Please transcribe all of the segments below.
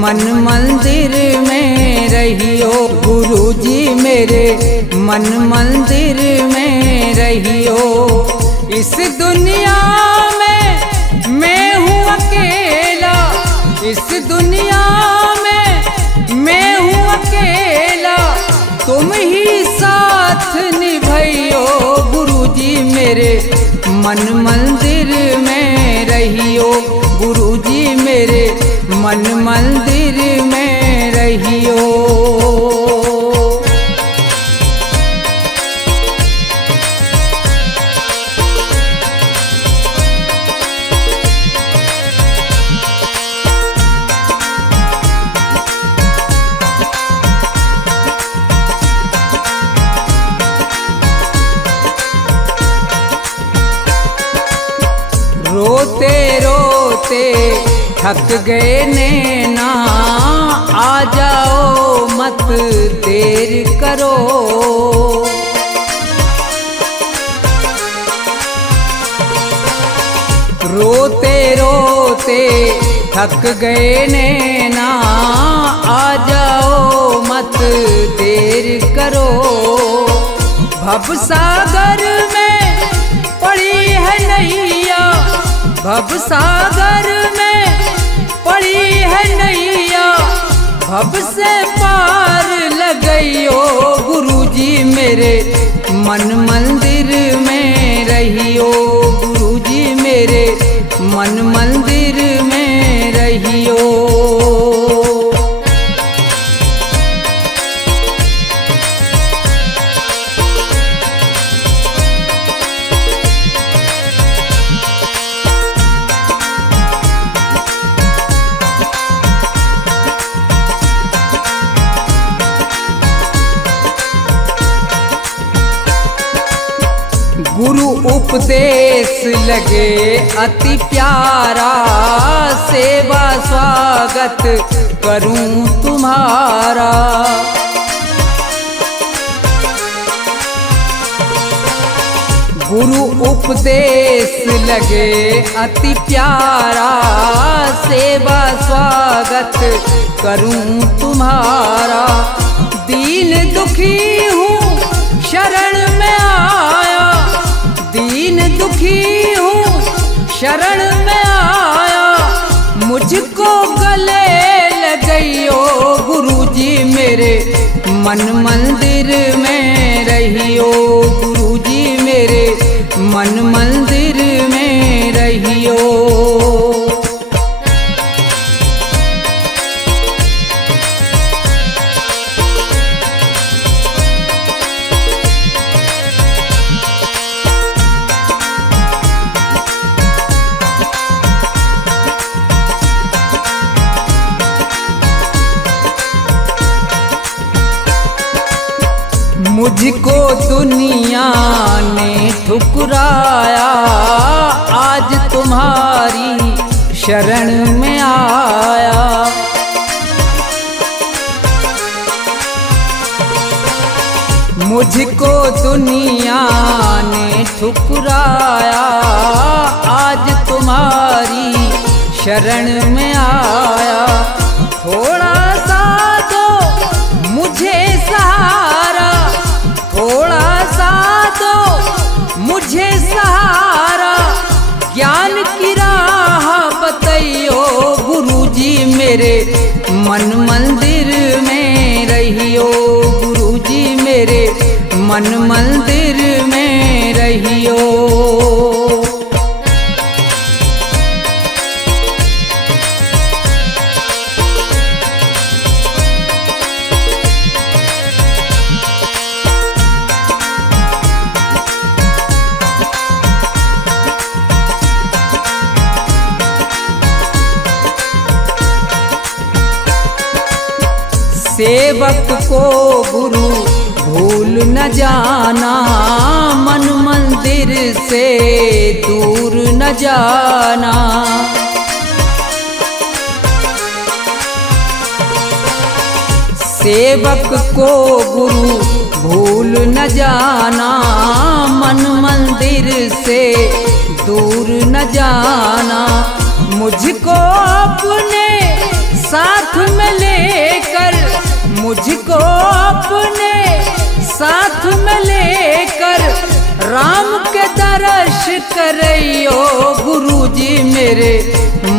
मन मंदिर में रहियो। गुरुजी मेरे मन मंदिर में रहियो। इस दुनिया में मैं हूँ अकेला, इस दुनिया में मैं हूँ अकेला, तुम ही साथ निभाइयो। गुरुजी मेरे मन मंदिर में रहियो। गुरुजी मेरे मन मंदिर में रहियो। रोते रोते थक गए नैना, आ जाओ मत देर करो। रोते रोते थक गए नैना, आ जाओ मत देर करो। भवसागर में पड़ी है नैया, भवसागर में पड़ी है नैया, भव से पार लगइयो। गुरुजी मेरे मन मंदिर में रहियो। गुरुजी मेरे मन मंदिर में रहियो। गुरु उपदेश लगे अति प्यारा, सेवा स्वागत करूं तुम्हारा। गुरु उपदेश लगे अति प्यारा, सेवा स्वागत करूं तुम्हारा। दीन दुखी हूँ शरण में आया, दीन दुखी हूँ शरण में आया, मुझको गले लगइयो। गुरुजी मेरे मन मंदिर में रहियो। गुरुजी मेरे मन मंदिर में रहियो। मुझको दुनिया ने ठुकराया, आज तुम्हारी शरण में आया। मुझको दुनिया ने ठुकराया, आज तुम्हारी शरण में आया। थोड़ा सा दो मुझे सहारा, थोड़ा सा दो मुझे सहारा, ज्ञान की राह बताइयो। गुरुजी मेरे मन मंदिर में रहियो। गुरुजी मेरे मन मंदिर में रहियो। सेवक को गुरु भूल न जाना, मन मंदिर से दूर न जाना। सेवक को गुरु भूल न जाना, मन मंदिर से दूर न जाना। मुझको अपने साथ में लेकर मुझको अपने साथ में लेकर राम के दर्श करियो गुरुजी मेरे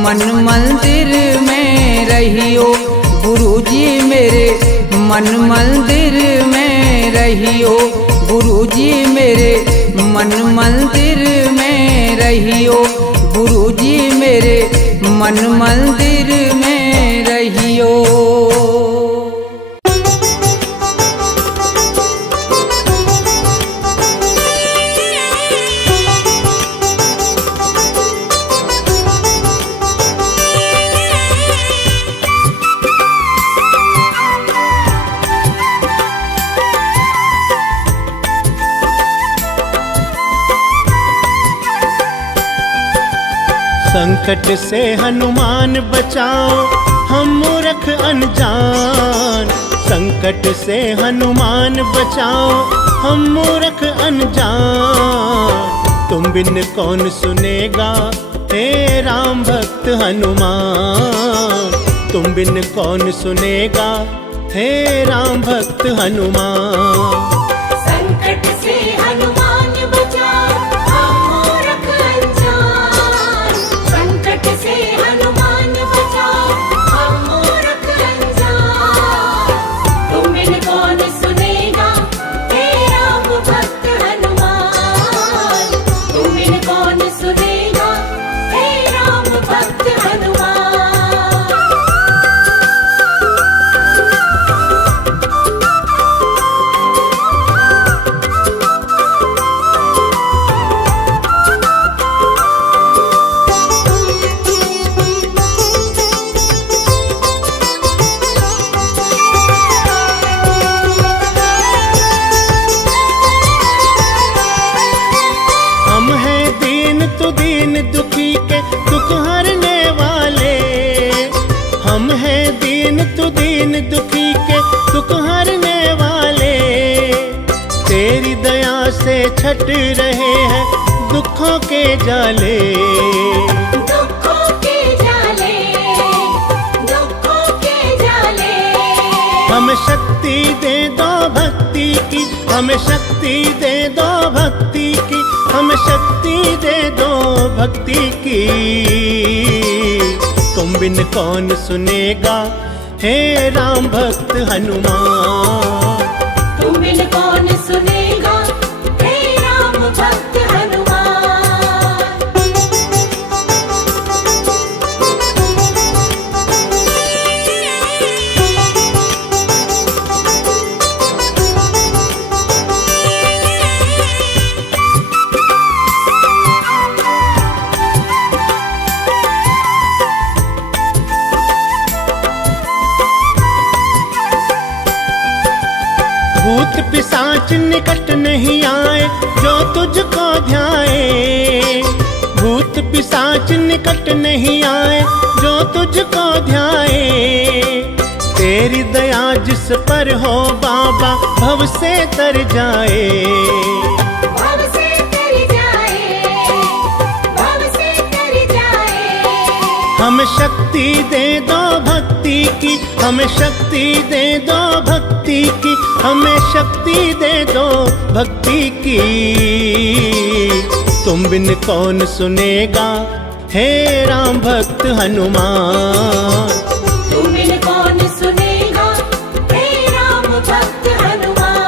मन मंदिर में रहियो गुरुजी मेरे मन मंदिर में रहियो गुरुजी मेरे मन मंदिर में रहियो गुरुजी मेरे मन मंदिर में रहियो। संकट से हनुमान बचाओ हम मूर्ख अनजान। संकट से हनुमान बचाओ हम मूर्ख अनजान। तुम बिन कौन सुनेगा हे राम भक्त हनुमान। तुम बिन कौन सुनेगा हे राम भक्त हनुमान। संकट से हनुमान बचाओ हम मूर्ख अनजान। संकट से हनुमान बचाओ हम मूर्ख अनजान। तुम बिन कौन सुनेगा हे राम भक्त हनुमान। तुम बिन कौन सुनेगा हे राम भक्त हनुमान। दीन दुखी के दुख हरने वाले। हम हैं दीन तु दीन दुखी के दुख हरने वाले। तेरी दया से छट रहे हैं दुखों के जाले। दुखों के जाले, दुखों के जाले। हमें शक्ति दे दो भक्ति की, हमें शक्ति दे दो भक्ति की, हमें शक्ति दे दो भक्ति की। तुम बिन कौन सुनेगा हे राम भक्त हनुमान। तुम बिन कौन सुनेगा हे राम भक्त हनुमान। भूत पिशाच निकट नहीं आए जो तुझको ध्याए। भूत पिशाच निकट नहीं आए जो तुझको ध्याए। तेरी दया जिस पर हो बाबा भव से तर जाए। भव से तर जाए, भव से तर जाए। हमें शक्ति दे दो भक्ति की, हमें शक्ति दे दो भक्ति की, हमें शक्ति दे दो भक्ति की। तुम बिन कौन सुनेगा हे राम भक्त हनुमान। तुम बिन कौन सुनेगा हे राम भक्त हनुमान।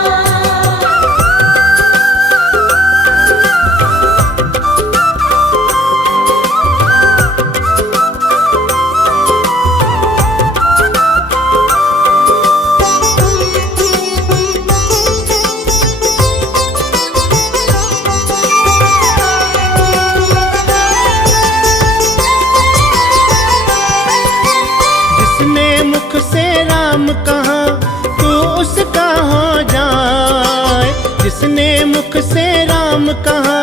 जिसने मुख से राम कहा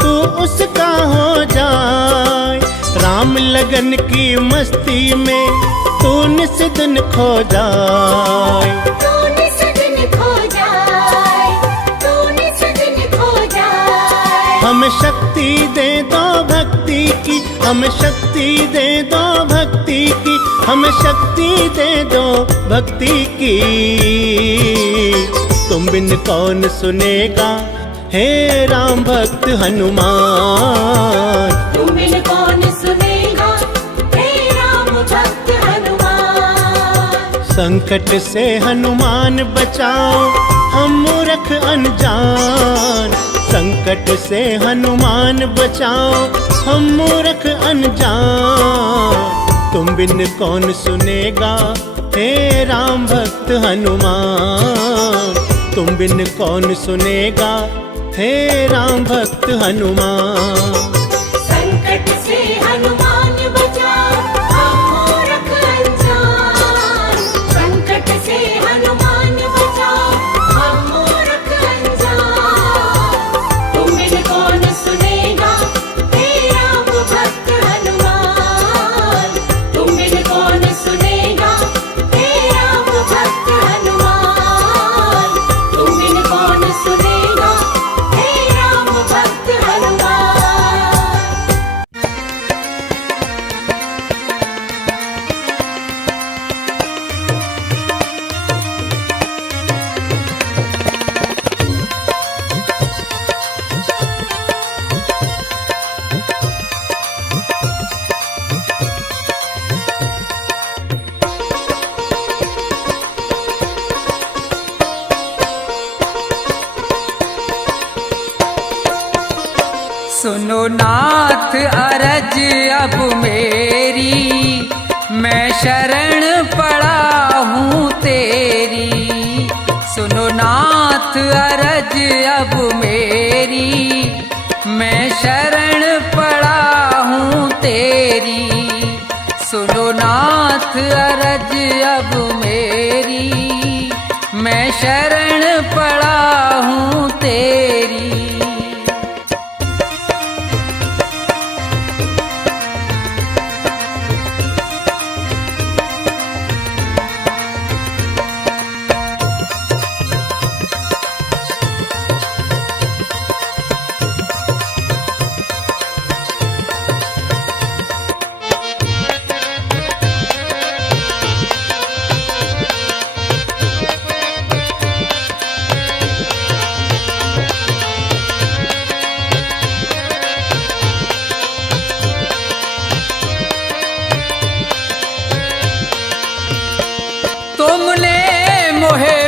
तू उसका हो जाए। राम लगन की मस्ती में तू निस दिन खो जाए। तू निस दिन खो जाए, तू निस दिन खो जाए। हमें शक्ति दे दो भक्ति की, हमें शक्ति दे दो भक्ति की, हमें शक्ति दे दो भक्ति की। तुम बिन कौन सुनेगा हे राम भक्त हनुमान। तुम बिन कौन सुनेगा हे राम भक्त हनुमान। संकट से हनुमान बचाओ हम मूर्ख अनजान, संकट से हनुमान बचाओ हम मूर्ख अनजान। तुम बिन कौन सुनेगा हे राम भक्त हनुमान। तुम बिन कौन सुनेगा हे राम भक्त हनुमान। संकट से हनुमान बचाओ हम मूर्ख अनजान। संकट से हनुमान बचाओ हम मूर्ख अनजान। तुम बिन कौन सुनेगा हे राम भक्त हनुमान। तुम बिन कौन सुनेगा हे राम भक्त हनुमान। तुम बिन कौन सुनेगा हे राम भक्त हनुमान। सुनो नाथ अरज अब मेरी, मैं शरण पड़ा हूँ तेरी। सुनो नाथ अरज अब मेरी, मैं शरण पड़ा हूँ तेरी। सुनो नाथ अरज अब मेरी, मैं शरण पड़ा हूँ तेरी।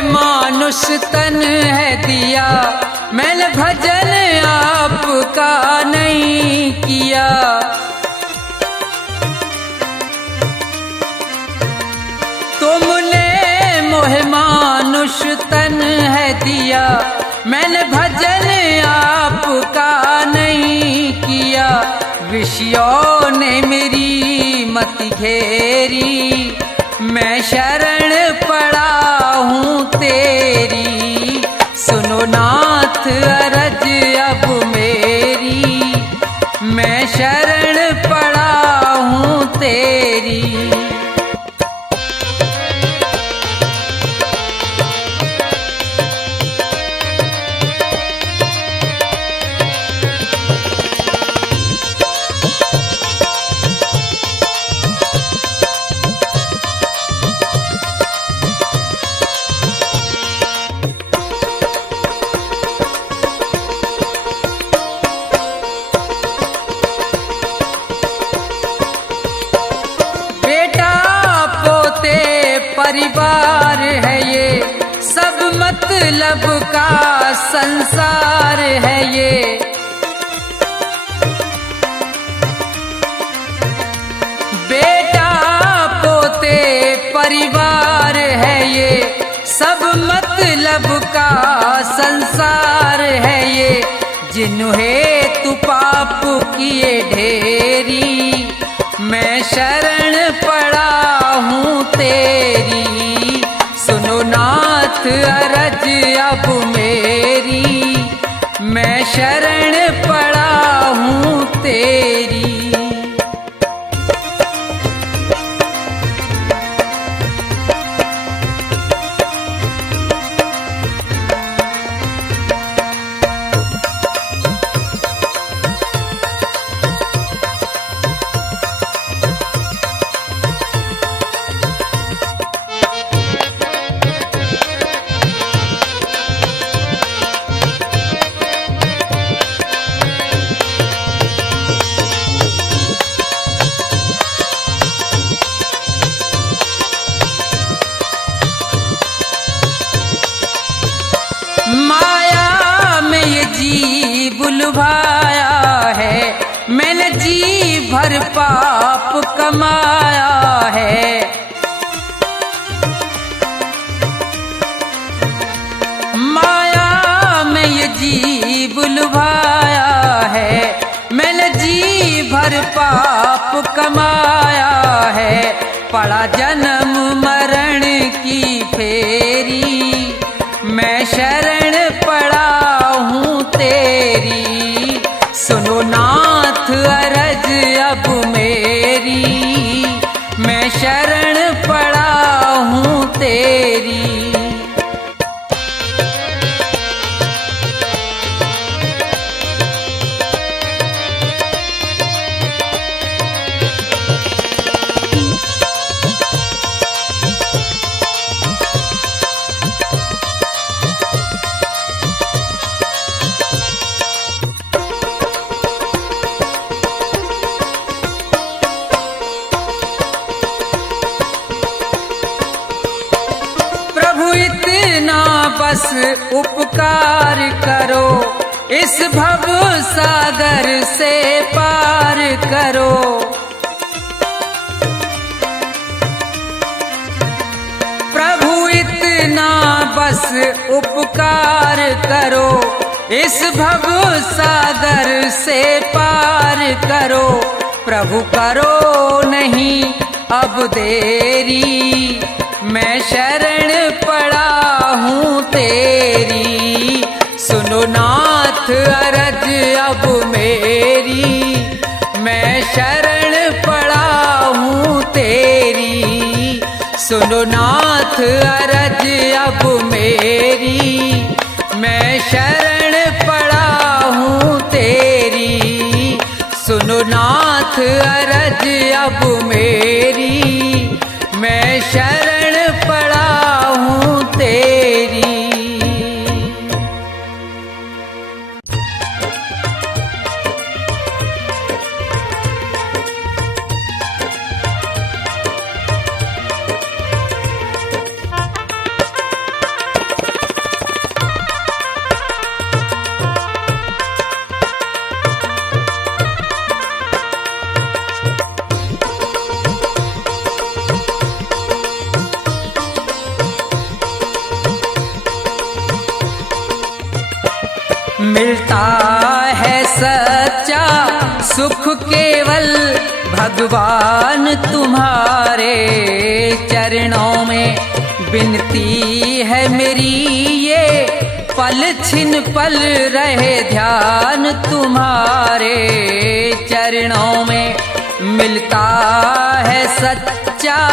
मानुष तन है दिया, मैंने भजन आपका नहीं किया। तुमने मोहे मानुष तन है दिया, मैंने भजन आपका नहीं किया। विषयों ने मेरी मत घेरी, मैं शरण पड़ा हूँ तेरी। सुनो नाथ अरज अब मेरी, मैं शरण पड़ा हूँ तेरी। परिवार है ये, सब मतलब का संसार है ये। बेटा पोते परिवार है ये, सब मतलब का संसार है ये। जिन्हें तू पाप किए ढेरी, मैं शरण पड़ा हूँ तेरी। सुनो नाथ अरज अब मेरी, मैं शरण पड़ा हूँ तेरी। लुभाया है, मैंने जी भर पाप कमाया है। माया में ये जीव लुभाया है, मैंने जी भर पाप कमाया है। पड़ा जन्म मरण की फेरी, मैं शरण पड़ा हूँ तेरी। सुनो नाथ अरज अब मेरी, मैं शरण पड़ा हूँ तेरी। इतना बस उपकार करो, इस भव सागर से पार करो। प्रभु इतना बस उपकार करो, इस भव सागर से पार करो। प्रभु करो नहीं अब देरी, मैं शरण पड़ा हूँ तेरी। सुनो नाथ अरज अब मेरी, मैं शरण पड़ा हूँ तेरी। सुनो नाथ अरज अब मेरी, मैं शरण पड़ा हूँ तेरी। सुनो नाथ अरज अब मेरी, मैं शरण पड़ा हूँ तेरी। मिलता है सच्चा सुख केवल भगवान तुम्हारे चरणों में। विनती है मेरी ये पल छिन पल रहे ध्यान तुम्हारे चरणों में। मिलता है सच्चा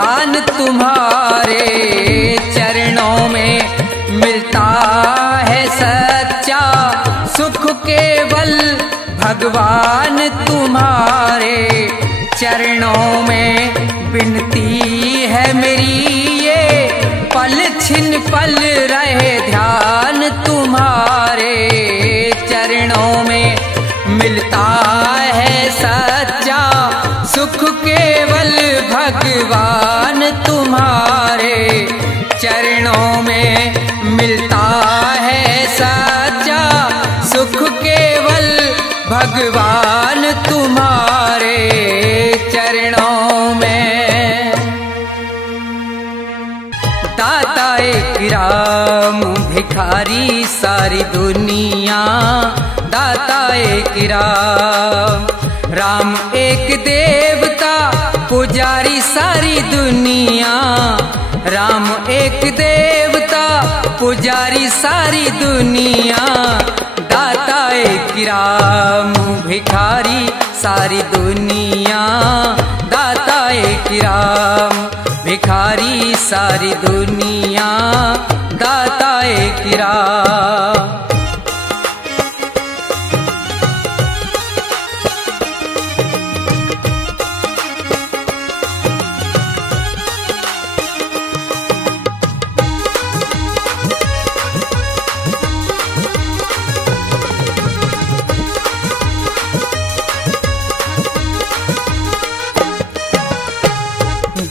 ध्यान तुम्हारे चरणों में मिलता है सच्चा सुख केवल भगवान तुम्हारे चरणों में विनती है मेरी ये पल छिन पल रहे ध्यान तुम्हारे चरणों में मिलता है सच्चा सुख केवल भगवान तुम्हारे चरणों में मिलता है सच्चा सुख केवल भगवान तुम्हारे चरणों में। दाता एक राम भिखारी सारी दुनिया, दाता एक राम, राम एक देवता पुजारी सारी दुनिया, राम एक देवता पुजारी सारी दुनिया। दाता एक राम भिखारी सारी दुनिया, दाता एक राम भिखारी सारी दुनिया, दाता एक राम।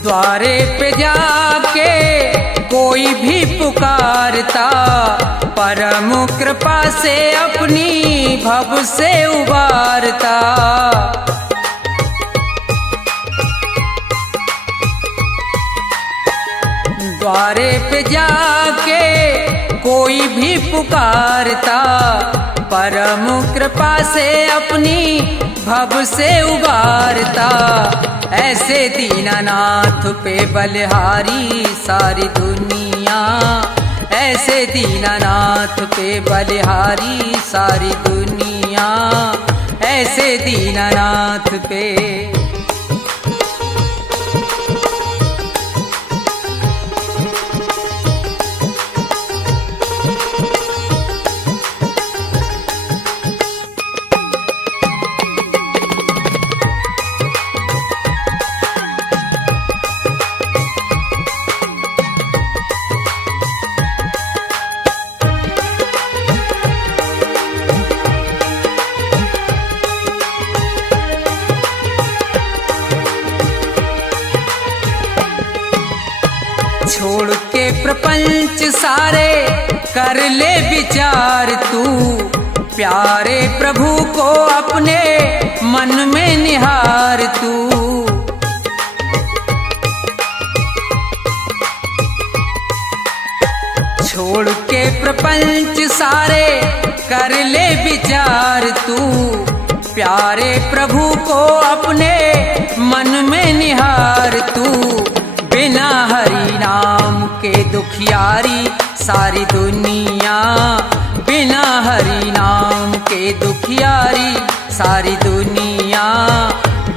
द्वारे पे जाके कोई भी पुकारता, परम कृपा से अपनी भव से उबारता। द्वारे पे जाके कोई भी पुकारता, परम कृपा से अपनी भव से उबारता। ऐसे दीनानाथ पे बलिहारी सारी दुनिया, ऐसे दीनानाथ पे बलिहारी सारी दुनिया, ऐसे दीनानाथ पे। छोड़ के प्रपंच सारे कर ले विचार तू, प्यारे प्रभु को अपने मन में निहार तू। छोड़ के प्रपंच सारे कर ले विचार तू, प्यारे प्रभु को अपने मन में निहार तू। बिना हरि नाम के दुखियारी सारी दुनिया, बिना हरि नाम के दुखियारी सारी दुनिया,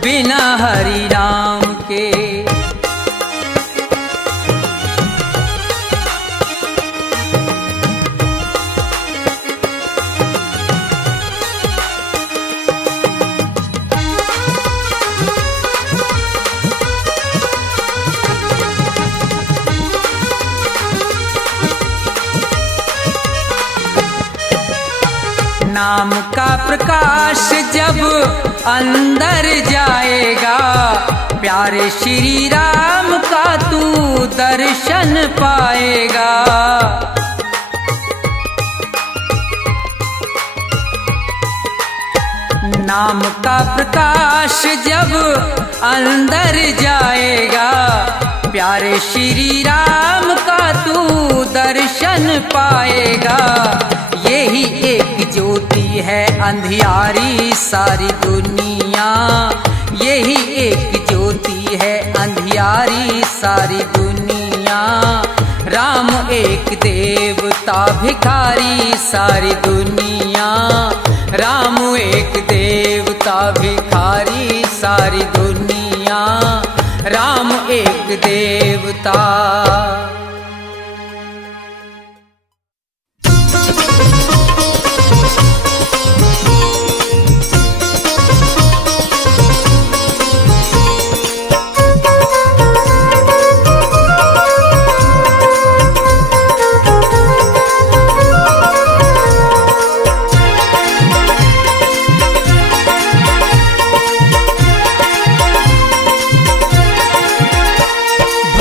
बिना हरि नाम के। नाम का प्रकाश जब अंदर जाएगा, प्यारे श्री राम का तू दर्शन पाएगा। नाम का प्रकाश जब अंदर जाएगा, प्यारे श्री राम का तू दर्शन पाएगा। यही एक ज्योति है अंधियारी सारी दुनिया, यही एक ज्योति है अंधियारी सारी दुनिया। राम एक देवता भिखारी सारी दुनिया, राम एक देवता भिखारी सारी दुनिया, राम एक एक देवता।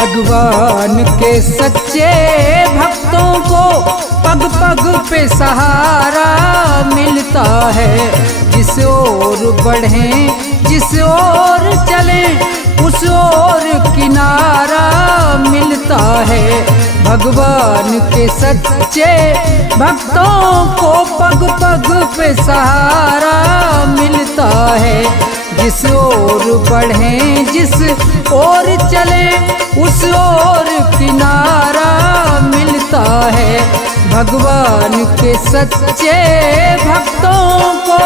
भगवान के सच्चे भक्तों को पग पग पे सहारा मिलता है। जिस ओर बढ़ें जिस ओर चलें उस ओर किनारा मिलता है। भगवान के सच्चे भक्तों को पग पग पे सहारा मिलता है। जिस ओर बढ़ें जिस ओर चलें उस ओर किनारा मिलता है। भगवान के सच्चे भक्तों को।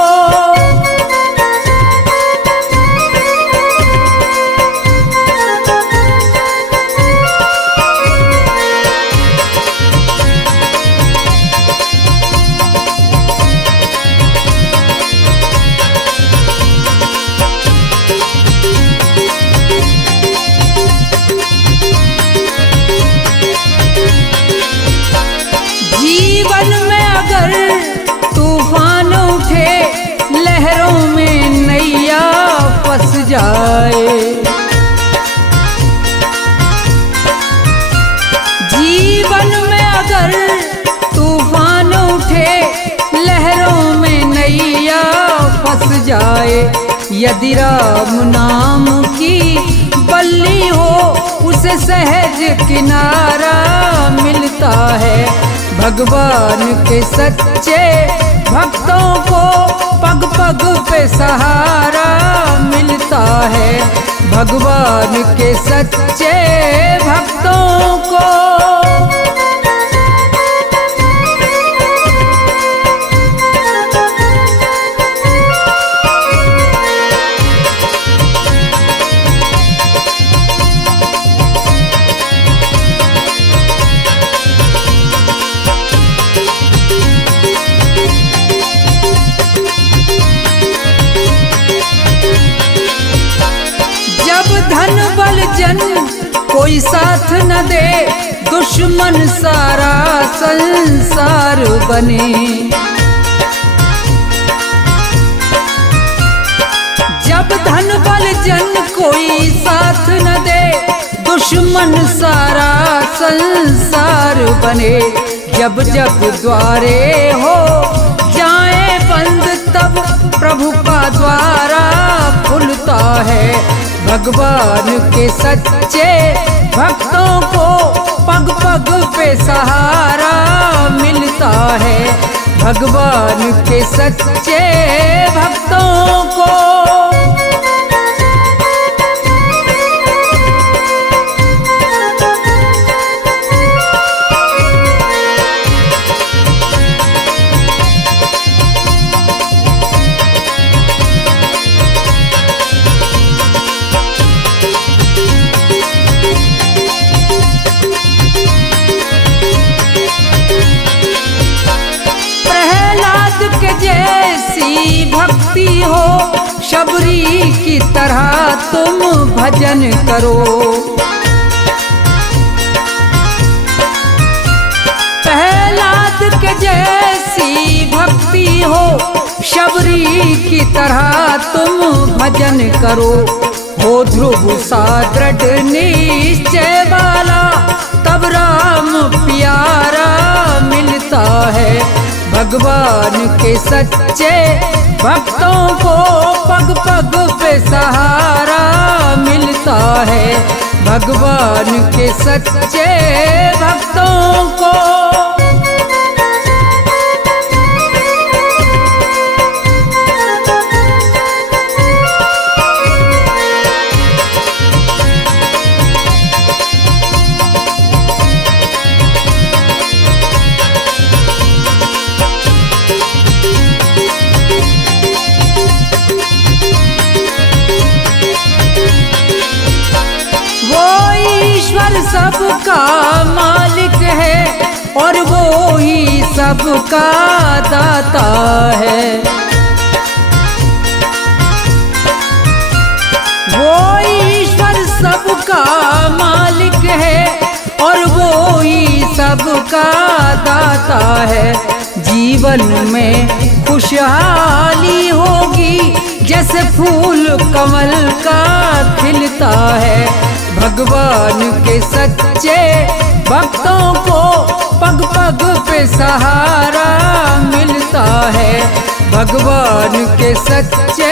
तूफान उठे लहरों में नैया फंस जाए। जीवन में अगर तूफान उठे लहरों में नैया फंस जाए। यदि राम नाम की बल्ली हो उसे सहज किनारा मिलता है। भगवान के सच्चे भक्तों को पग पग पे सहारा मिलता है। भगवान के सच्चे भक्तों को। धन बल जन कोई साथ न दे दुश्मन सारा संसार बने। जब धन बल जन कोई साथ न दे दुश्मन सारा संसार बने। जब जब द्वारे हो जाए बंद तब प्रभु का द्वारा खुलता है। भगवान के सच्चे भक्तों को पग पग पे सहारा मिलता है। भगवान के सच्चे भक्तों को। जैसी भक्ति हो शबरी की तरह तुम भजन करो। प्रहलाद के जैसी भक्ति हो शबरी की तरह तुम भजन करो। हो ध्रुव सा दृढ़ निश्चय वाला तब राम प्यारा मिलता है। भगवान के सच्चे भक्तों को पग पग पे सहारा मिलता है। भगवान के सच्चे भक्तों को। ईश्वर सबका मालिक है और वो ही सबका दाता है। वो ईश्वर सबका मालिक है और वो ही सबका दाता है। जीवन में खुशहाली होगी जैसे फूल कमल का खिलता है। भगवान के सच्चे भक्तों को पग पग पे सहारा मिलता है। भगवान के सच्चे